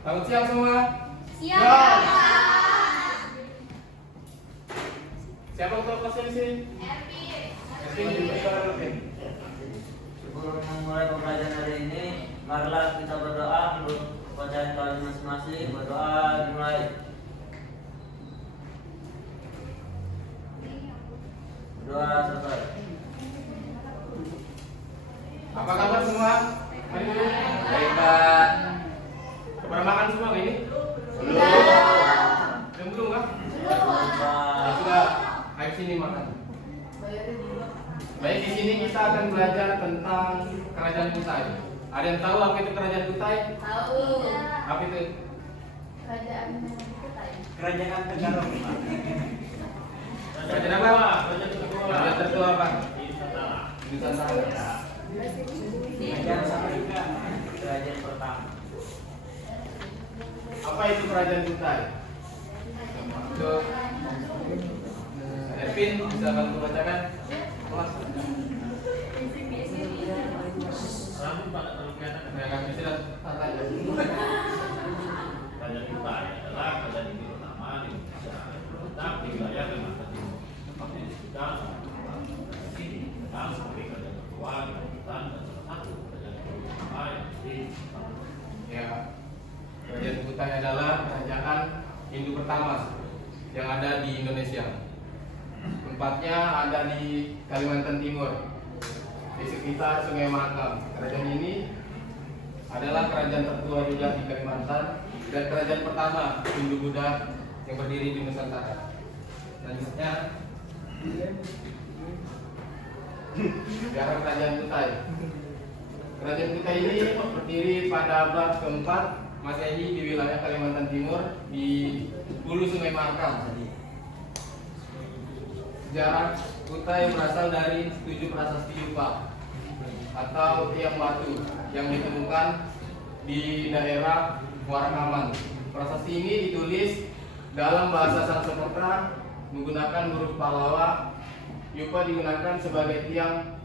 Selamat siang semua. Siap. Siapa ketua kelasnya di sini? Ervin juga Ervin. Sebelum memulai pembelajaran hari ini, marilah kita berdoa menurut kepercayaan kalian masing-masing. Berdoa dimulai. Berdoa selesai. Apa kabar semua? Hari ini? Baik Pak. Sudah makan semua hari ini? Belum Pak? Ya sudah, ayo sini makan. Baik, di sini kita akan belajar tentang Kerajaan Kutai. Ada yang tahu apa itu Kerajaan Kutai? Tahu. Apa itu? Kerajaan Kutai. Kerajaan Tegarong. Kerajaan apa? Kerajaan tertua apa? Di Nusantara. Kerajaan Samarika. Kerajaan pertama. Apa itu Kerajaan Kutai? Itu Ervin bisa bantu bacakan? Kelas. Kerajaan Kutai adalah kerajaan Hindu pertama di Indonesia yang terletak di wilayah Kalimantan Timur, tempat yang disebutkan sebagai kerajaan tertua di Kalimantan dan salah satu kerajaan pertama yang di Ya, Kerajaan Kutai adalah kerajaan Hindu pertama yang ada di Indonesia. Tempatnya ada di Kalimantan Timur, di sekitar Sungai Mahakam. Kerajaan ini adalah kerajaan tertua juga di Kalimantan dan kerajaan pertama Hindu-Buddha yang berdiri di Nusantara. Selanjutnya, sejarah Kerajaan Kutai. Kerajaan Kutai ini berdiri pada abad keempat Masehi di wilayah Kalimantan Timur di hulu Sungai Mahakam. Sejarah Kutai berasal dari 7 prasasti Yupa atau tiang batu yang ditemukan di daerah Warakaman. Prasasti ini ditulis dalam bahasa Sanskerta menggunakan huruf Pallawa. Yupa digunakan sebagai tiang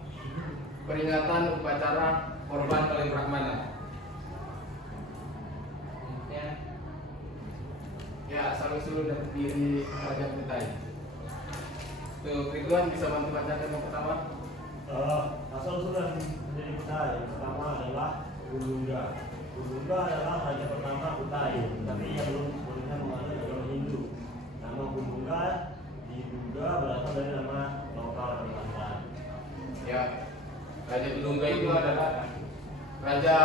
peringatan upacara korban paling brahmana. Ya, asal usul dan diri Kerajaan Kutai. Tuh, Ridwan bisa bantu bacakan yang pertama? Asal usul menjadi Kutai yang pertama adalah Kulungga. Kulungga adalah raja pertama Kutai, tapi ia belum sepenuhnya menganut agama Hindu. Nama Kulungga diduga berasal dari nama lokal Kalimantan. Ya, Raja Kulungga itu adalah raja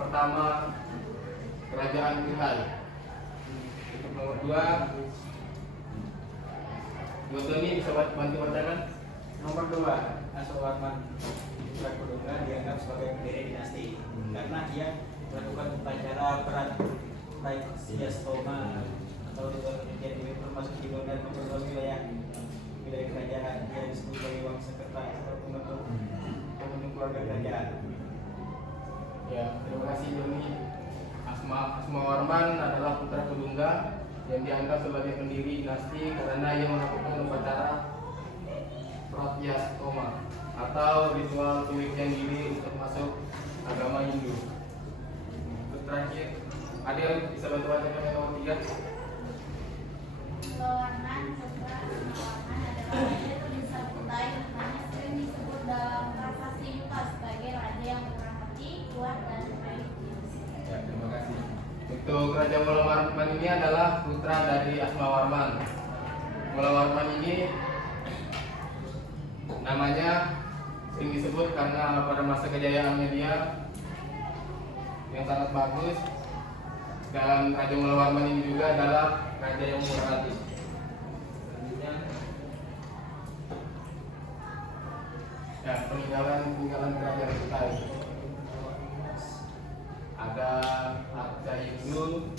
pertama Kerajaan Kutai. Untuk nomor 2, Tony bisa bantu bacakan? Nomor 2, Asowarman Kulungga dianggap sebagai pendiri dinasti karena ia melakukan upacara peran baik Siastoma atau penelitian di termasuk di dan beberapa wilayah kerajaan yang disebut sebagai Wangsakerta atau pembentuk keluarga kerajaan. Ya, terima kasih Tony. Asma Warman adalah putra Kulungga yang dianggap sebagai pendiri dinasti karena ia melakukan upacara Pratyastoma atau ritual pemilihan diri untuk masuk agama Hindu. Untuk terakhir, Adil bisa bantu bacakan yang nomor 3? Warman adalah raja terbesar Kutai. Namanya sering disebut dalam prasasti Yupa sebagai raja yang murah hati, kuat dan baik. Ya, terima kasih. Untuk Raja Mulawarman ini adalah putra dari Asma Warman. Mulawarman ini namanya sering disebut karena pada masa kejayaannya dia yang sangat bagus, dan Raja Mulawarman ini juga adalah raja yang murah hati. Selanjutnya, ya, peninggalan kerajaan Kutai. Ada arca Hindu,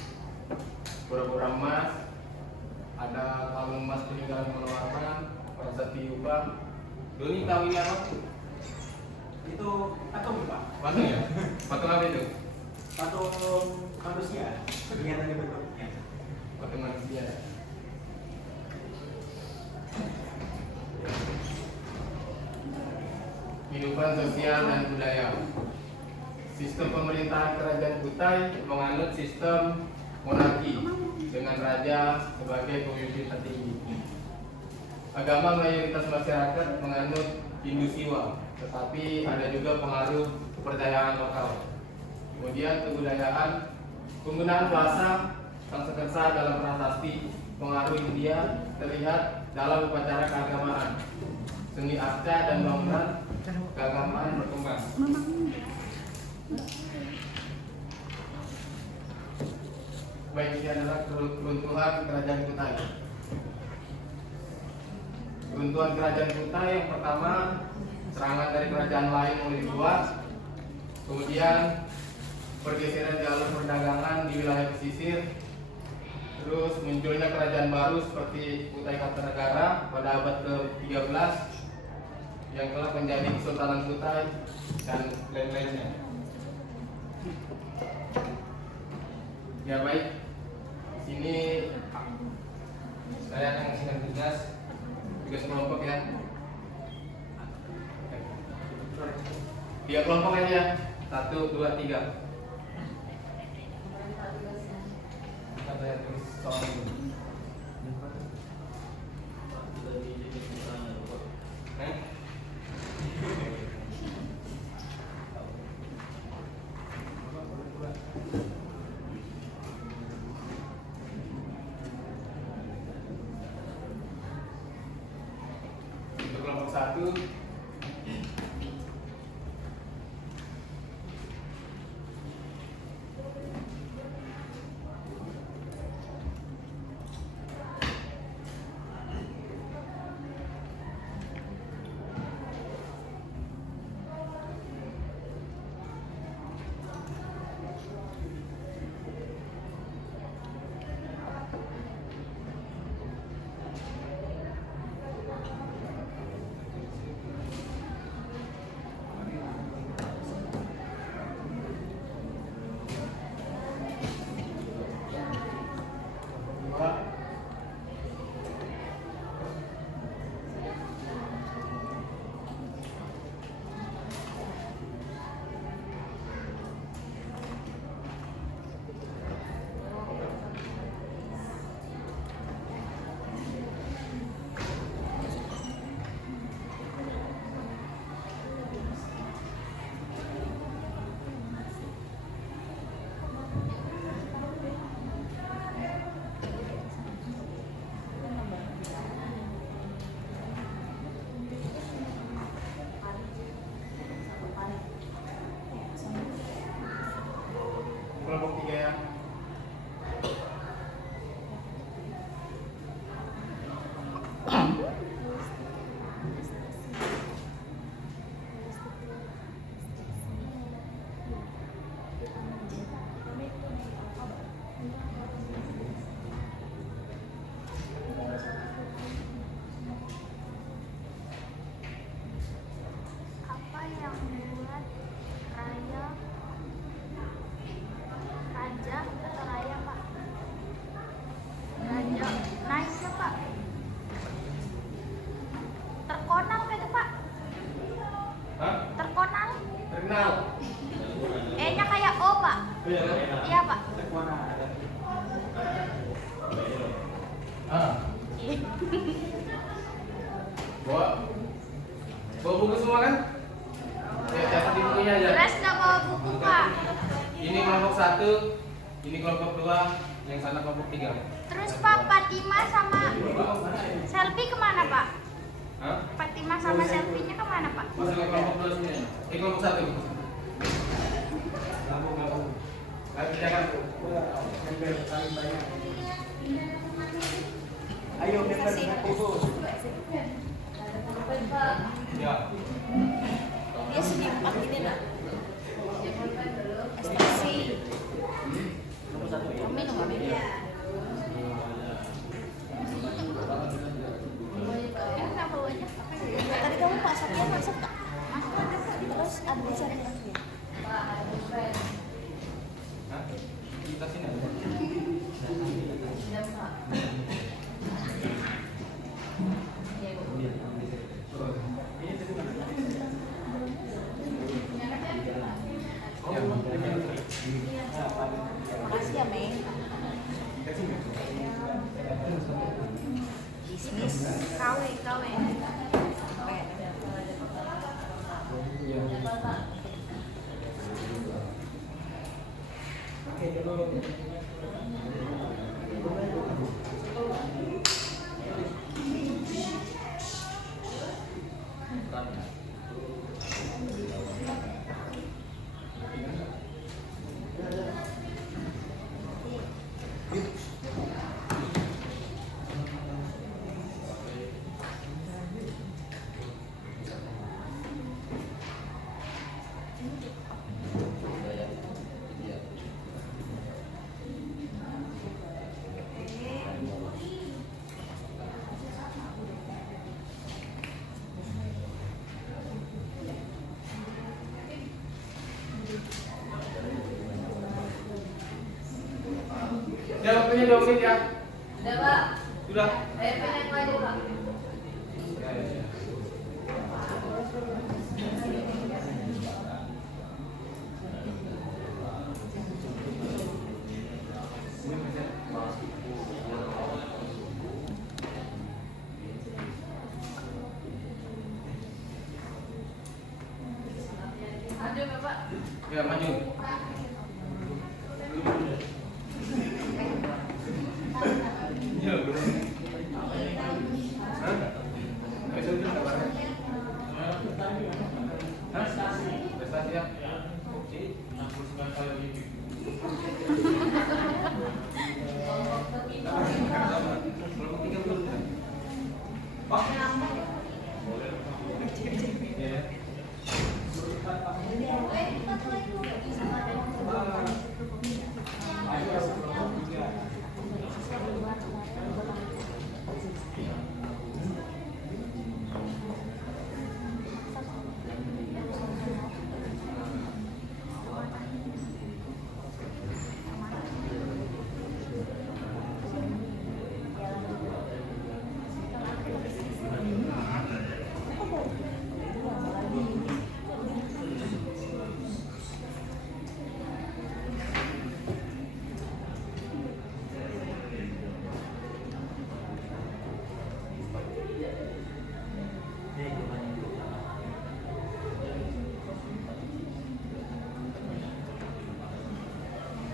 pura-pura emas, ada kalung emas peninggalan Mulawarman, prasasti Yupa. Doni tahu ini apa? Itu patung Pak. Patung ya? Patung apa itu? Patung manusia. Kelihatannya bentuknya. Patung manusia. Kehidupan sosial dan budaya. Sistem pemerintahan kerajaan Kutai menganut sistem monarki dengan raja sebagai pemimpin tertinggi. Agama mayoritas masyarakat menganut Hindu Siwa, tetapi ada juga pengaruh kepercayaan lokal. Kemudian kebudayaan, penggunaan bahasa Sanskerta dalam prasasti pengaruh India terlihat dalam upacara keagamaan. Seni arca dan bangunan keagamaan berkembang. Baik, ini adalah keruntuhan kerajaan Kutai. Keruntuhan kerajaan Kutai yang pertama, serangan dari kerajaan lain mulai kuat. Kemudian pergeseran jalur perdagangan di wilayah pesisir. Terus munculnya kerajaan baru seperti Kutai Kartanegara pada abad ke-13 yang telah menjadi Kesultanan Kutai dan lain-lainnya. Ya baik, sini saya akan ngasihkan tugas kelompok ya. 3 kelompok aja, 1, 2, 3. Saya tulis soal ini. Untuk kelompok 1, kelompok 3 ya. Apa yang membuat raja atau raya Pak? Raja naiknya Pak? Terkonal gitu Pak? Hah? Terkonal? Terkenal. E-nya kayak O Pak? Iya Pak. Bawa buku semua kan? Ya, catat di bukunya aja. Beres nggak bawa buku Pak? Ini kelompok 1, ini kelompok 2, yang sana kelompok 3. Terus Pak, Fatima sama Selfie kemana Pak? Hah? Fatima sama Selfie-nya kemana Pak? Masuk ke kelompok 2 sini. Ini kelompok 1. Ayo kerjakan. Ayo kita khusus. Ya. Dia sedikit ini nak ekstraksi kami nomor ini Kenapa wajah? tadi kamu masaknya masuk tak terus ada bicara dengan dia Hah? Kita sini. Ya. Ya, waktunya 2 menit ya. Udah, Pak. Sudah. PN aja, Pak. Ya, ya, ya. Ada, Bapak. Ya, maju. Ya, belum. Hah? Besok itu ada barang. Hah? Prestasi ya? 69 kali lebih. Belum 3 belum ya? Pak? Ya.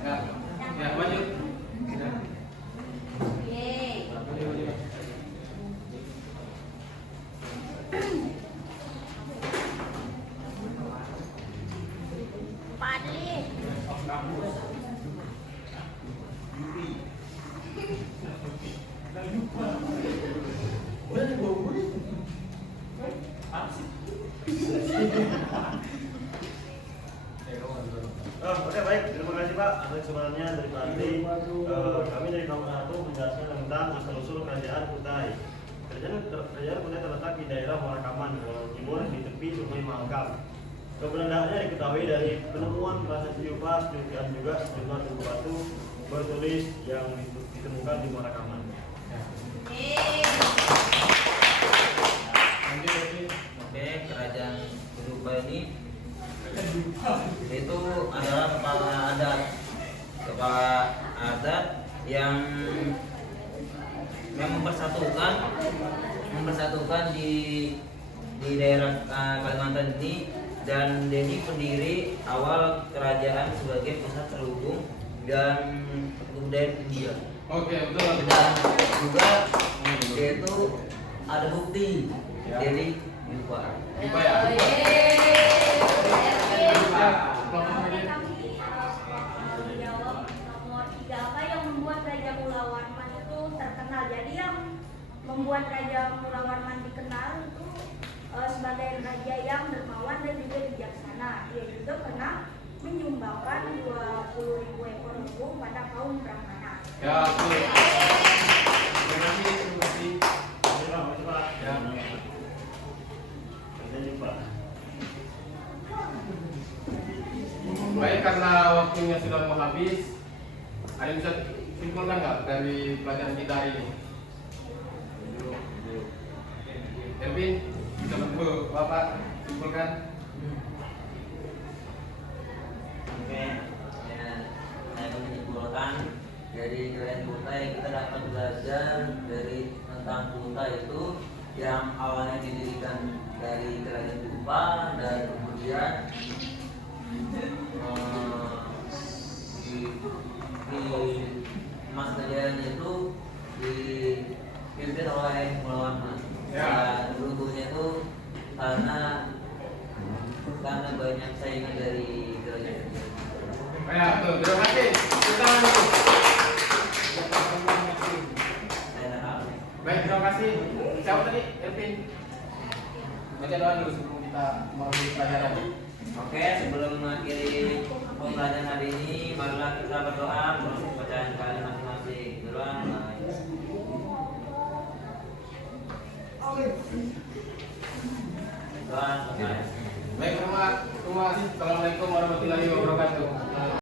Ya, ya maju. Ya. Yeay. Maju, maju. Padli. Oke baik, terima kasih Pak atas kesempatannya dari pelatih. Kami dari Kampung 1 menjelaskan tentang asal-usul kerajaan Kutai. Kerajaan Kutai terletak di daerah Marakaman, Timur, di tepi Sungai Mahakam. Keberadaannya diketahui dari penemuan prasasti Yupas, dan juga sejumlah tugu batu bertulis yang ditemukan di Marakaman. Yeay. Lanjut lagi. Oke, kerajaan Kutai ini itu adalah kepala adat yang mempersatukan di daerah Kalimantan ini, dan Dedi pendiri awal kerajaan sebagai pusat terhubung dan kebudayaan India. Oke, betul. Dan juga yaitu ada bukti jadi lupa. Lupa ya? Lupa. Yeay. Lupa. Jawab nomor 3, apa yang membuat Raja Mula Warman itu terkenal? Jadi yang membuat Raja Mula Warman dikenal itu sebagai raja yang dermawan dan juga bijaksana. Dia juga pernah menyumbangkan 20.000 ekor lembu pada kaum Brahmana. Ya, betul. Terima kasih, terima kasih. Terima kasih Pak. Ya. Sampai jumpa. Baik, karena waktunya sudah mau habis, ada yang bisa simpulkan nggak dari pelajaran kita hari ini? Elvin, bisa bantu Bapak simpulkan? Oke, ya, saya menyimpulkan dari kerajaan Kutai kita dapat belajar dari tentang Kutai itu yang awalnya didirikan dari kerajaan Tupa dan kemudian masa kejadian itu dipimpin oleh Mulawan Mas. Ya. Dan runtuhnya itu karena banyak saingan dari gereja. Ya, tuh, terima kasih. Kita dulu. Saya tahu. Baik, terima kasih. Siapa tadi? Elvin. Baca doa dulu sebelum kita memulai pelajaran. Oke, sebelum mengakhiri pembelajaran hari ini, marilah kita berdoa untuk bacaan kalian masing-masing. Berdoa. Doa selesai. Baik, terima kasih. Assalamualaikum warahmatullahi wabarakatuh.